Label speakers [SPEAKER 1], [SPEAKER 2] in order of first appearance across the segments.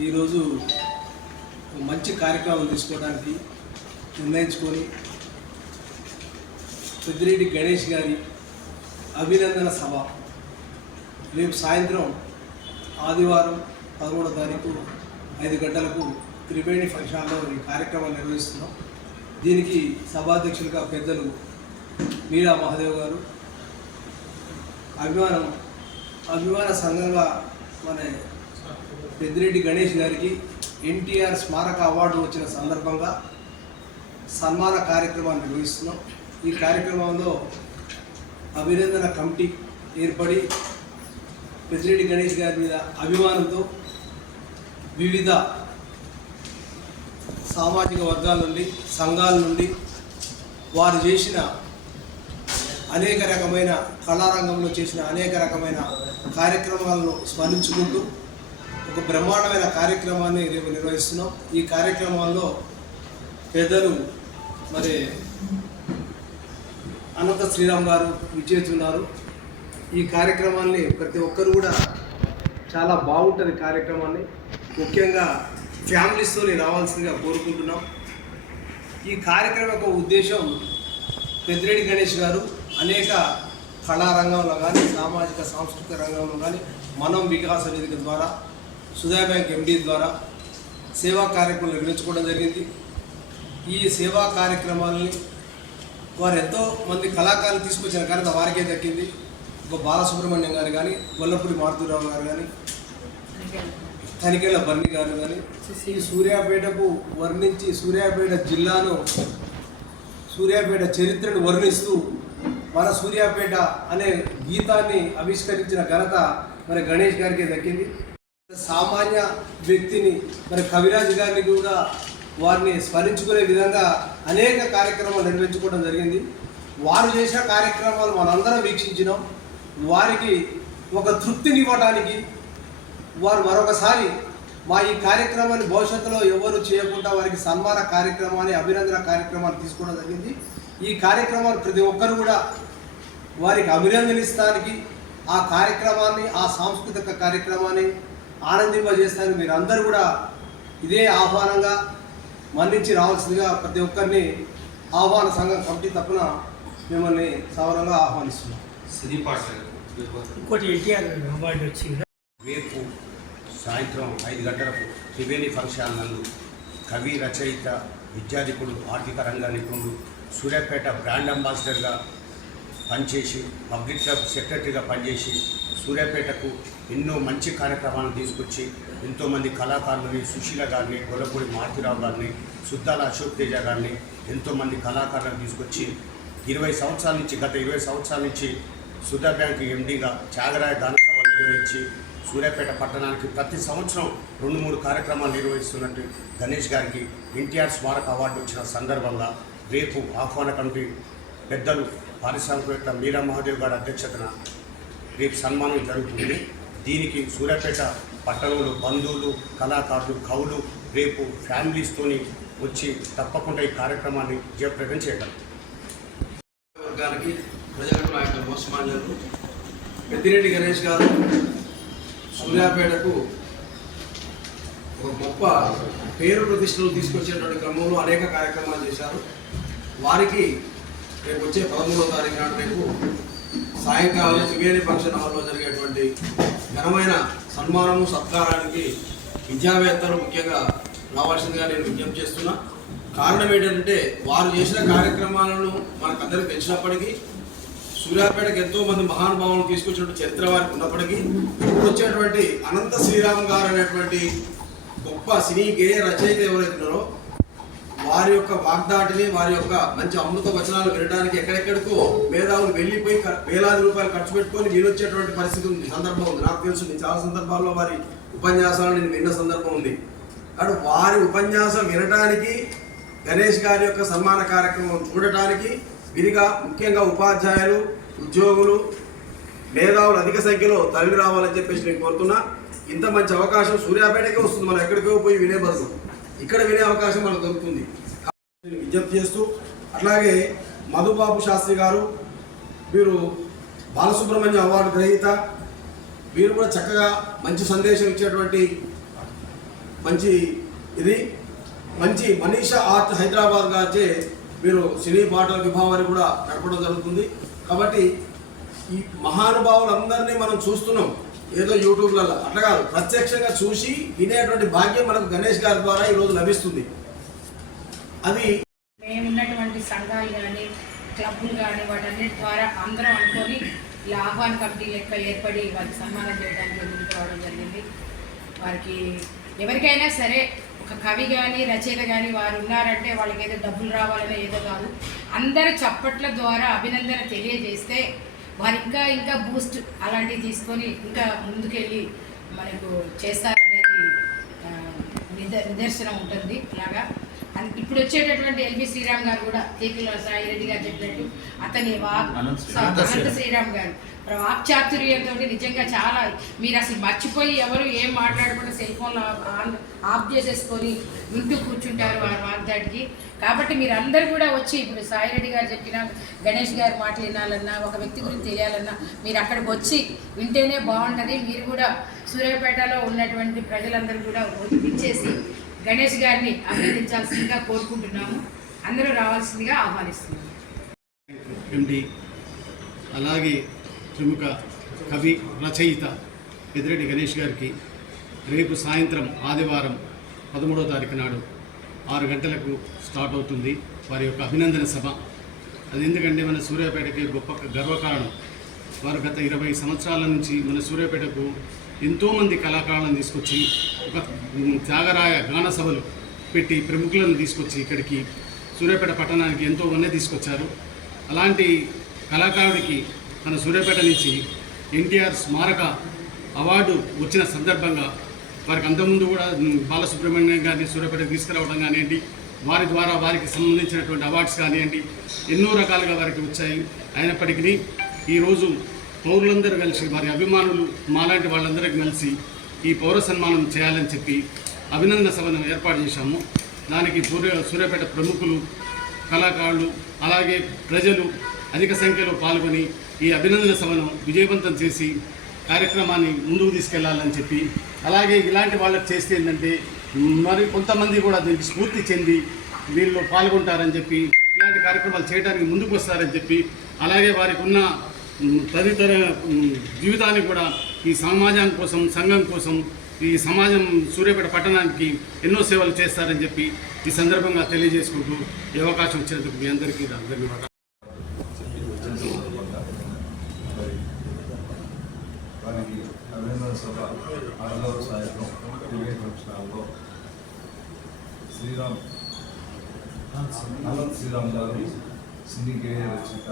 [SPEAKER 1] ఈరోజు మంచి కార్యక్రమం తీసుకోవడానికి నిర్ణయించుకొని పెద్దిరెడ్డి గణేష్ గారి అభినందన సభ రేపు సాయంత్రం ఆదివారం పదమూడో తారీఖు ఐదు గంటలకు త్రివేణి ఫంక్షన్ హాల్లో ఈ కార్యక్రమం నిర్వహిస్తున్నాం. దీనికి సభాధ్యక్షులుగా పెద్దలు మీరా మహాదేవ్ గారు అభిమానం అభిమాన సంఘంగా మన పెద్దిరెడ్డి గణేష్ గారికి ఎన్టీఆర్ స్మారక అవార్డు వచ్చిన సందర్భంగా సన్మాన కార్యక్రమాన్ని నిర్వహిస్తున్నాం. ఈ కార్యక్రమంలో అభినందన కమిటీ ఏర్పడి పెద్దిరెడ్డి గణేష్ గారి మీద అభిమానంతో వివిధ సామాజిక వర్గాల నుండి సంఘాల నుండి వారు చేసిన అనేక రకమైన కళారంగంలో చేసిన అనేక రకమైన కార్యక్రమాలను స్మరించుకుంటూ ఒక బ్రహ్మాండమైన కార్యక్రమాన్ని రేపు నిర్వహిస్తున్నాం. ఈ కార్యక్రమాల్లో పెద్దలు మరి అనంత శ్రీరామ్ గారు విచ్చేస్తున్నారు. ఈ కార్యక్రమాన్ని ప్రతి ఒక్కరు కూడా చాలా బాగుంటుంది కార్యక్రమాన్ని. ముఖ్యంగా ఫ్యామిలీస్తోని రావాల్సిందిగా కోరుకుంటున్నాం. ఈ కార్యక్రమం యొక్క ఉద్దేశం పెద్దిరెడ్డి గణేష్ గారు అనేక కళారంగంలో కానీ సామాజిక సాంస్కృతిక రంగంలో కానీ మనం వికాస వేదిక ద్వారా సుధా బ్యాంక్ ఎండీ ద్వారా సేవా కార్యక్రమాలు నిర్వహించుకోవడం జరిగింది. ఈ సేవా కార్యక్రమాలని వారు ఎంతో మంది కళాకారులు తీసుకొచ్చిన ఘనత వారికే దక్కింది. ఒక బాలసుబ్రహ్మణ్యం గారు కానీ గొల్లపూడి మారుతూరావు గారు కానీ తనికెళ్ళ బర్ని గారు కానీ ఈ సూర్యాపేటకు వర్ణించి సూర్యాపేట జిల్లాను సూర్యాపేట చరిత్రను వర్ణిస్తూ మన సూర్యాపేట అనే గీతాన్ని ఆవిష్కరించిన ఘనత మరి గణేష్ గారికి దక్కింది. సామాన్య వ్యక్తిని మరి కవిరాజ్ గారిని కూడా వారిని స్మరించుకునే విధంగా అనేక కార్యక్రమాలు నిర్వహించుకోవడం జరిగింది. వారు చేసిన కార్యక్రమాలు మనందరం వీక్షించినాం. వారికి ఒక తృప్తినివ్వడానికి వారు మరొకసారి మా ఈ కార్యక్రమాన్ని భవిష్యత్తులో ఎవరు చేయకుండా వారికి సన్మాన కార్యక్రమాన్ని అభినందన కార్యక్రమాన్ని తీసుకోవడం జరిగింది. ఈ కార్యక్రమాలు ప్రతి ఒక్కరు కూడా వారికి అభినందనిస్తానికి ఆ కార్యక్రమాన్ని ఆ సాంస్కృతిక కార్యక్రమాన్ని ఆనందింపజేస్తానికి మీరు అందరూ కూడా ఇదే ఆహ్వానంగా మన్నించి రావాల్సిందిగా ప్రతి ఒక్కరిని ఆహ్వాన సంఘం కమిటీ తప్పున మిమ్మల్ని సవరంగా ఆహ్వానిస్తున్నాం.
[SPEAKER 2] ఇంకోటి ఎన్టీఆర్ అవార్డు వచ్చింది.
[SPEAKER 3] రేపు సాయంత్రం ఐదు గంటలకు త్రివేణి ఫంక్షన్ నందు కవి రచయిత విద్యాధికుడు ఆర్థిక రంగ నిపుణుడు సూర్యాపేట బ్రాండ్ అంబాసిడర్గా పనిచేసి పబ్లిక్ క్లబ్ సెక్రటరీగా పనిచేసి సూర్యాపేటకు ఎన్నో మంచి కార్యక్రమాలను తీసుకొచ్చి ఎంతోమంది కళాకారులని సుశీల గారిని గొల్లపూడి మారుతిరావు గారిని సుద్దాల అశోక్ తేజ గారిని ఎంతోమంది కళాకారులను తీసుకొచ్చి ఇరవై సంవత్సరాల నుంచి గత ఇరవై సంవత్సరాల నుంచి సుధా బ్యాంక్ ఎండీగా త్యాగరాయ దాన నిర్వహించి సూర్యాపేట పట్టణానికి ప్రతి సంవత్సరం రెండు మూడు కార్యక్రమాలు నిర్వహిస్తున్నట్టు గణేష్ గారికి ఎన్టీఆర్ స్మారక అవార్డు వచ్చిన సందర్భంగా రేపు ఆహ్వాన కమిటీ పెద్దలు పారిశ్రామికవేత్త మీరా మహాదేవ్ గారి అధ్యక్షతన రేపు సన్మానం జరుగుతుంది. దీనికి సూర్యాపేట పట్టణంలో బంధువులు కళాకారులు కవులు రేపు ఫ్యామిలీస్తోని వచ్చి తప్పకుండా ఈ కార్యక్రమాన్ని జయప్రదం చేయగలరు.
[SPEAKER 1] వర్గానికి ప్రజలకు నా యొక్క పెద్దిరెడ్డి గణేష్ గారు సూర్యాపేటకు ఒక గొప్ప పేరు ప్రతిష్టలు తీసుకొచ్చేటువంటి క్రమంలో అనేక కార్యక్రమాలు చేశారు. వారికి రేపు వచ్చే పదమూడవ తారీఖు నాడు రేపు సాయంకాలం త్రివేణి ఫంక్షన్ హాల్లో జరిగేటువంటి ఘనమైన సన్మానము సత్కారానికి విద్యావేత్తలు ముఖ్యంగా రావాల్సిందిగా నేను విజ్ఞప్తి చేస్తున్నా. కారణం ఏంటంటే వారు చేసిన కార్యక్రమాలను మనకందరికి తెలిసినప్పటికీ సూర్యాపేటకు ఎంతో మంది మహానుభావులను తీసుకొచ్చినటువంటి చరిత్ర వారికి ఉన్నప్పటికీ ఇప్పుడు వచ్చేటువంటి అనంత శ్రీరామ్ గారు అనేటువంటి గొప్ప సినీ గేయ రచయిత ఎవరైతే ఉన్నారో వారి యొక్క వాగ్దాటిని వారి యొక్క మంచి అమృత వచనాలు వినడానికి ఎక్కడెక్కడికో మేధావులు వెళ్ళిపోయి వేలాది రూపాయలు ఖర్చు పెట్టుకొని వీలొచ్చేటువంటి పరిస్థితి ఉంది సందర్భం ఉంది. నాకు తెలుసు నేను చాలా సందర్భాల్లో వారి ఉపన్యాసాలు నేను విన్న సందర్భం ఉంది. అటు వారి ఉపన్యాసం వినడానికి గణేష్ గారి యొక్క సన్మాన కార్యక్రమం చూడటానికి విరిగా ముఖ్యంగా ఉపాధ్యాయులు ఉద్యోగులు మేధావులు అధిక సంఖ్యలో తరలి రావాలని చెప్పేసి నేను కోరుతున్నా. ఇంత మంచి అవకాశం సూర్యాపేటకే వస్తుంది మనం ఎక్కడికో పోయి వినే బదులు. ఇక్కడ వినే అవకాశం మనకు దొరుకుతుంది. విజ్ఞప్తి చేస్తూ అట్లాగే మధుబాబు శాస్త్రి గారు వీరు బాలసుబ్రహ్మణ్యం అవార్డు గ్రహీత వీరు కూడా చక్కగా మంచి సందేశం ఇచ్చేటువంటి మంచి ఇది. మంచి మనీషా ఆర్ట్ హైదరాబాద్ గారిచే మీరు సినీ పాటల విభావాన్ని కూడా నడపడం జరుగుతుంది. కాబట్టి ఈ మహానుభావులందరినీ మనం చూస్తున్నాం. ఏదో యూట్యూబ్లలో. అట్లా కాదు. ప్రత్యక్షంగా చూసి వినేటువంటి భాగ్యం మనకు గణేష్ గారి ద్వారా ఈరోజు లభిస్తుంది. అది
[SPEAKER 2] మేము ఉన్నటువంటి సంఘాలు కానీ క్లబ్బులు కానీ వాటన్నిటి ద్వారా అందరం అనుకొని ఇలా ఆహ్వాన కమిటీ లెక్క ఏర్పడి వారికి సన్మానం చేయడానికి ముందుకు రావడం జరిగింది. వారికి ఎవరికైనా సరే ఒక కవి కానీ రచయిత కానీ వారు ఉన్నారంటే వాళ్ళకి ఏదో డబ్బులు రావాలనే ఏదో కాదు. అందరు చప్పట్ల ద్వారా అభినందన తెలియజేస్తే వారి ఇంకా ఇంకా బూస్ట్ అలాంటివి తీసుకొని ఇంకా ముందుకెళ్ళి మనకు చేస్తారనేది నిద నిదర్శనం ఉంటుంది. ఇలాగా ఇప్పుడు వచ్చేటటువంటి ఎల్వి శ్రీరామ్ గారు కూడా తీకుల సాయి రెడ్డి గారు చెప్పినట్టు అతని వాక్ అనంత శ్రీరామ్ గారు. వాక్చాతుర్యంతో నిజంగా చాలా మీరు అసలు మర్చిపోయి ఎవరు ఏం మాట్లాడకుండా సెల్ ఫోన్లో ఆన్ ఆఫ్ చేసేసుకొని వింటూ కూర్చుంటారు వారి వాగ్దాటికి కాబట్టి మీరు అందరు కూడా వచ్చి ఇప్పుడు సాయి రెడ్డి గారు చెప్పిన గణేష్ గారి మాటలు వినాలన్నా ఒక వ్యక్తి గురించి తెలియాలన్నా మీరు అక్కడికి వచ్చి వింటేనే బాగుంటుంది. మీరు కూడా సూర్యాపేటలో ఉన్నటువంటి ప్రజలందరూ కూడా ఇచ్చేసి గణేష్ గారిని అభినందించాల్సిందిగా కోరుకుంటున్నాము. అందరూ రావాల్సిందిగా ఆహ్వానిస్తున్నాము.
[SPEAKER 4] ఎండి అలాగే ప్రముఖ కవి రచయిత పెదిరెడ్డి గణేష్ గారికి రేపు సాయంత్రం ఆదివారం పదమూడో తారీఖు నాడు ఆరు గంటలకు స్టార్ట్ అవుతుంది వారి యొక్క అభినందన సభ. అది ఎందుకంటే మన సూర్యాపేటకి గొప్ప గర్వకారణం. వారు గత ఇరవై సంవత్సరాల నుంచి మన సూర్యాపేటకు ఎంతోమంది కళాకారులను తీసుకొచ్చి ఒక త్యాగరాయ గాన సభలు పెట్టి ప్రముఖులను తీసుకొచ్చి ఇక్కడికి సూర్యాపేట పట్టణానికి ఎంతో మంది తీసుకొచ్చారు. అలాంటి కళాకారుడికి మన సూర్యాపేట నుంచి ఎన్టీఆర్ స్మారక అవార్డు వచ్చిన సందర్భంగా వారికి అంతకుముందు కూడా బాలసుబ్రహ్మణ్యం గారిని సూర్యాపేటకు తీసుకురావడం కానివ్వండి వారి ద్వారా వారికి సంబంధించినటువంటి అవార్డ్స్ కానివ్వండి ఎన్నో రకాలుగా వారికి వచ్చాయి. అయినప్పటికీ ఈరోజు పౌరులందరూ కలిసి వారి అభిమానులు మాలాంటి వాళ్ళందరికీ కలిసి ఈ పౌర సన్మానం చేయాలని చెప్పి అభినందన సభను ఏర్పాటు చేశాము. దానికి సూర్య సూర్యాపేట ప్రముఖులు కళాకారులు అలాగే ప్రజలు అధిక సంఖ్యలో పాల్గొని ఈ అభినందన సభను విజయవంతం చేసి కార్యక్రమాన్ని ముందుకు తీసుకెళ్ళాలని చెప్పి అలాగే ఇలాంటి వాళ్ళకి చేస్తే ఏంటంటే మరి కొంతమంది కూడా దీనికి స్ఫూర్తి చెంది వీళ్ళు పాల్గొంటారని చెప్పి ఇలాంటి కార్యక్రమాలు చేయడానికి ముందుకు వస్తారని చెప్పి అలాగే వారికి ఉన్న తదితర జీవితానికి జీవితాన్ని కూడా ఈ సమాజం కోసం సంఘం కోసం ఈ సమాజం సూర్యాపేట పట్టణానికి ఎన్నో సేవలు చేస్తారని చెప్పి ఈ సందర్భంగా తెలియజేసుకుంటూ ఈ అవకాశం ఇచ్చినందుకు మీ అందరికీ ధన్యవాదాలు.
[SPEAKER 5] శ్రీరామ్ అనంత్ శ్రీరామ్ గారు సినీ గేయ రచయిత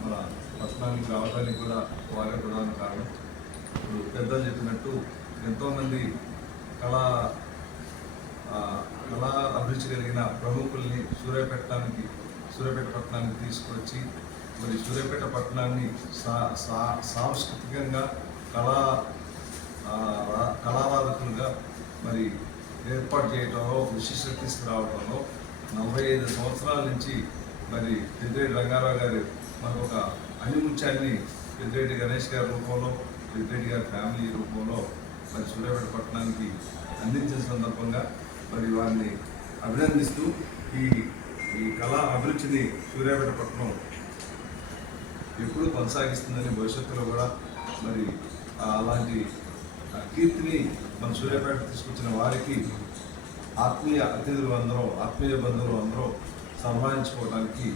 [SPEAKER 5] మన పట్టణానికి రావడానికి కూడా వారే ప్రధాన కారణం. ఇప్పుడు పెద్దలు చెప్పినట్టు ఎంతోమంది కళా కళా అభిరుచి కలిగిన ప్రముఖుల్ని సూర్యాపేటానికి సూర్యాపేట పట్టణానికి తీసుకొచ్చి మరి సూర్యాపేట పట్టణాన్ని సా సా సాంస్కృతికంగా కళా ఆ, కళారాధకులుగా మరి ఏర్పాటు చేయడంలో విశిష్టత తీసుకురావడంలో నలభై ఐదు సంవత్సరాల నుంచి మరి పెద్దిరెడ్డి రంగారావు గారు మనకు ఒక అనిముత్యాన్ని పెద్దిరెడ్డి గణేష్ గారి రూపంలో పెద్దిరెడ్డి గారి ఫ్యామిలీ రూపంలో మరి సూర్యాపేట పట్టణానికి అందించిన సందర్భంగా మరి వారిని అభినందిస్తూ ఈ ఈ కళా అభిరుచిని సూర్యాపేట పట్టణం ఎప్పుడు కొనసాగిస్తుందని భవిష్యత్తులో కూడా మరి అలాంటి కీర్తిని మన సూర్యాపేట తీసుకొచ్చిన వారికి ఆత్మీయ అతిథులు అందరూ ఆత్మీయ బంధువులు అందరూ సంపాదించుకోవడానికి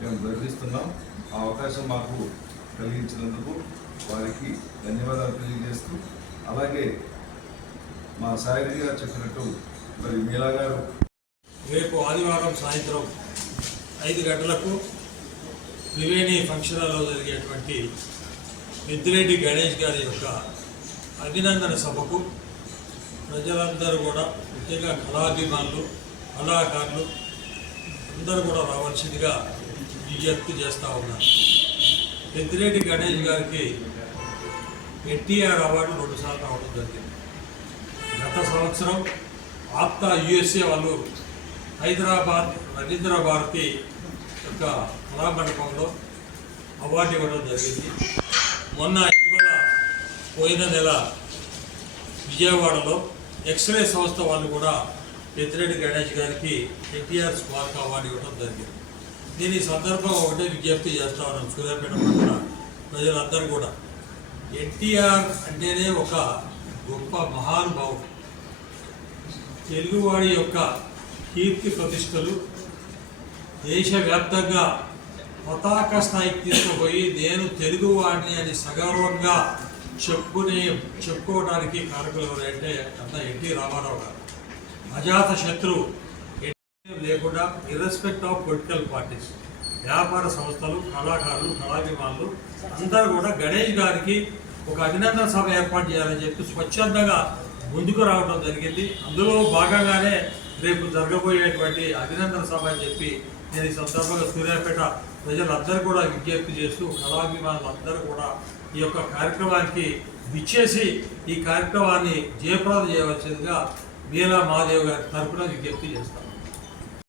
[SPEAKER 5] మేము గర్విస్తున్నాం. ఆ అవకాశం మాకు కలిగించినందుకు వారికి ధన్యవాదాలు తెలియజేస్తూ అలాగే మా సాయి గారు చెప్పినట్టు మరి మీలా గారు.
[SPEAKER 6] రేపు ఆదివారం సాయంత్రం ఐదు గంటలకు త్రివేణి ఫంక్షన్ హాల్లో జరిగేటువంటి మిద్దిరెడ్డి గణేష్ గారి యొక్క అభినందన సభకు ప్రజలందరూ కూడా ముఖ్యంగా కళాభిమానులు కళాకారులు అందరూ కూడా రావాల్సిందిగా విజ్ఞప్తి చేస్తూ ఉన్నారు పెద్దిరెడ్డి గణేష్ గారికి ఎన్టీఆర్ అవార్డు రెండుసార్లు రావడం జరిగింది. గత సంవత్సరం ఆప్తా యుఎస్ఏ వాళ్ళు హైదరాబాద్ రవీంద్ర భారతి యొక్క కళామండపంలో అవార్డు ఇవ్వడం జరిగింది. మొన్న ఇటీవల పోయిన నెల విజయవాడలో ఎక్స్రే సంస్థ వాళ్ళు కూడా పెద్దిరెడ్డి గణేష్ గారికి ఎన్టీఆర్ స్మారక అవార్డు ఇవ్వడం జరిగింది. నేను ఈ సందర్భంగా ఒకటే విజ్ఞప్తి చేస్తా ఉన్నాను సూర్యాపేట మండల ప్రజలందరూ కూడా. ఎన్టీఆర్ అంటేనే ఒక గొప్ప మహానుభావుడు. తెలుగువాడి యొక్క కీర్తి ప్రతిష్టలు దేశవ్యాప్తంగా పతాక స్థాయికి తీసుకుపోయి నేను తెలుగువాడిని అని సగర్వంగా చెప్పుకునే చెప్పుకోవడానికి కారకులు ఎవరంటే అంత ఎన్టీ రామారావు గారు. అజాత శత్రువు లేకుండా ఇర్రెస్పెక్ట్ ఆఫ్ పొలిటికల్ పార్టీస్ వ్యాపార సంస్థలు కళాకారులు కళాభిమానులు అందరూ కూడా గణేష్ గారికి ఒక అభినందన సభ ఏర్పాటు చేయాలని చెప్పి స్వచ్ఛందంగా ముందుకు రావడం జరిగింది. అందులో భాగంగానే రేపు జరగబోయేటువంటి అభినందన సభ అని చెప్పి నేను ఈ సందర్భంగా సూర్యాపేట ప్రజలందరూ కూడా విజ్ఞప్తి చేస్తూ కళాభిమానులందరూ కూడా ఈ యొక్క కార్యక్రమానికి విచ్చేసి ఈ కార్యక్రమాన్ని జయప్రదం చేయవలసిందిగా మీలా మహాదేవ్ గారి తరఫున విజ్ఞప్తి చేస్తాను